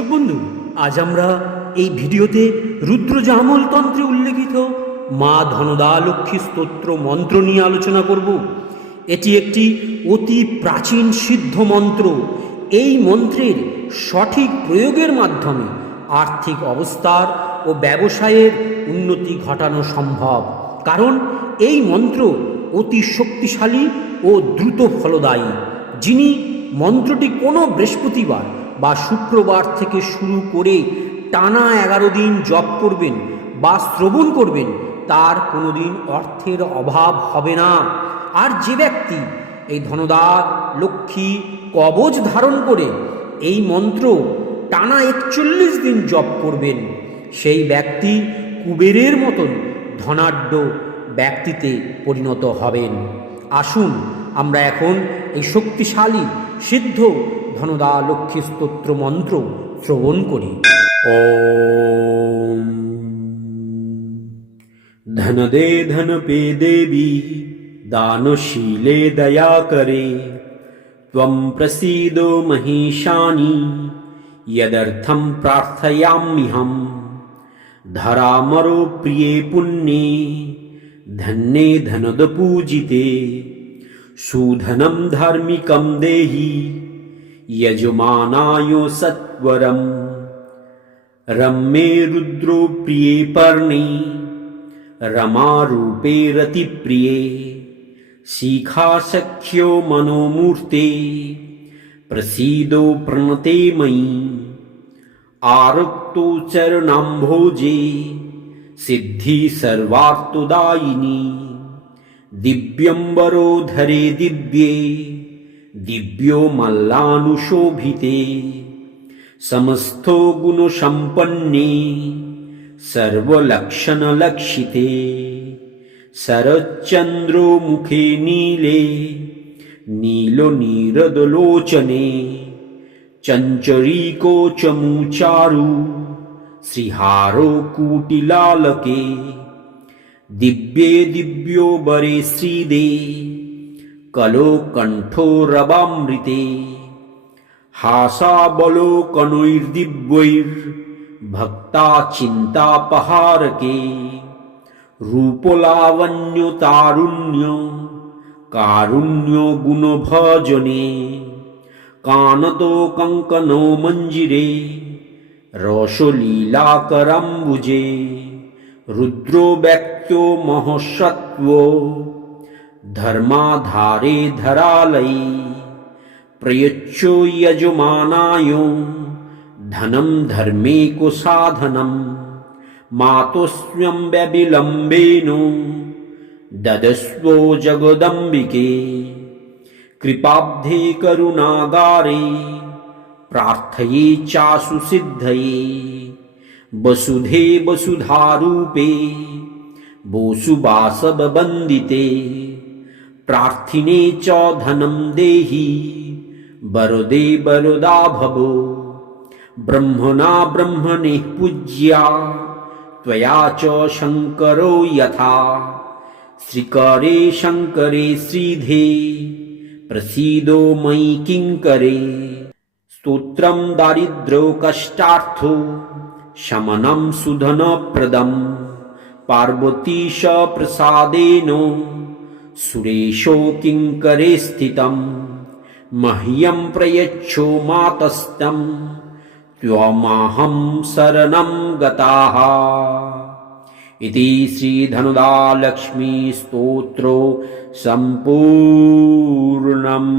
দর্শক বন্ধু, আজ আমরা এই ভিডিওতে রুদ্রজামল তন্ত্রে উল্লেখিত মা ধনদা লক্ষ্মী স্তোত্র মন্ত্র নিয়ে আলোচনা করব। এটি একটি অতি প্রাচীন সিদ্ধ মন্ত্র। এই মন্ত্রের সঠিক প্রয়োগের মাধ্যমে আর্থিক অবস্থার ও ব্যবসায়ের উন্নতি ঘটানো সম্ভব। কারণ এই মন্ত্র অতি শক্তিশালী ও দ্রুত ফলদায়ী। যিনি মন্ত্রটি কোনো বৃহস্পতিবার বা শুক্রবার থেকে শুরু করে টানা এগারো দিন জপ করবেন বা শ্রবণ করবেন, তার কোনোদিন অর্থের অভাব হবে না। আর যে ব্যক্তি এই ধনদা, লক্ষ্মী কবচ ধারণ করে এই মন্ত্র টানা একচল্লিশ দিন জপ করবেন, সেই ব্যক্তি কুবেরের মতন ধনাঢ্য ব্যক্তিতে পরিণত হবেন। আসুন আমরা এখন এই শক্তিশালী সিদ্ধ ধনদা লক্ষ্মী স্তোত্র মন্ত্র শ্রবণ করি ॐ धनदे धनपे देवी दानशीले दयाकरे त्वं प्रसीदो महिषानि यदर्थं प्रार्थयाम्यहं धरामरो प्रिये पुण्ये धन्ये धनदपूजिते सुधनं धार्मिकं देहि यजमानाय सत्वरम्। रम्ये रुद्रो प्रिये पर्णे रमारूपे रतिप्रिये शिखासख्यो मनोमूर्ते प्रसीदो प्रणते मयि। आरुक्तो चरणाम्भोजे सिद्धि सर्वार्तुदायिनी दिव्यम्बरो धरे दिव्ये दिव्यो मल्लानुशोभिते। समस्थो गुणसम्पन्ने सर्वलक्षणलक्षिते। शरच्चन्द्रो मुखे नीले नीलनीरदलोचने चञ्चरीको चमुचारु श्रीहारो कुटिलालके दिव्ये दिव्यो वरे श्रीदे कलो कण्ठो रवामृते हासाबलोकनैर्दिव्यैर्भक्ता चिन्तापहारके रूपलावण्यतारुण्य कारुण्यो गुणभजने कानतो कङ्कनो मञ्जिरे रसलीलाकराम्बुजे रुद्रो व्यक्तो महसत्त्वो धर्माधारे धरालये प्रयच्छो यजमानाय धनं धर्मे कुसाधनं व्यविलम्बेन ददस्वो जगदम्बिके कृपाब्धे करुणागारे प्रार्थये चासु सिद्धये वसुधे वसुधारूपे वसुवासवन्दिते प्रार्थिने च धनं देहि वरदे वरदा भवो। ब्रह्मणा ब्रह्मणे पूज्या त्वया च शङ्करो यथा। श्रीकरे शङ्करे श्रीधे प्रसीदो मयि किङ्करे। स्तोत्रं दारिद्र्यो कष्टार्थो शमनं सुधनप्रदं पार्वतीश प्रसादेन सुरेशो किङ्करे स्थितम् मह्यं प्रयच्छो मातस्तं त्वमाहं शरणं गताः। इति श्रीधनुदालक्ष्मीस्तोत्रो सम्पूर्णम्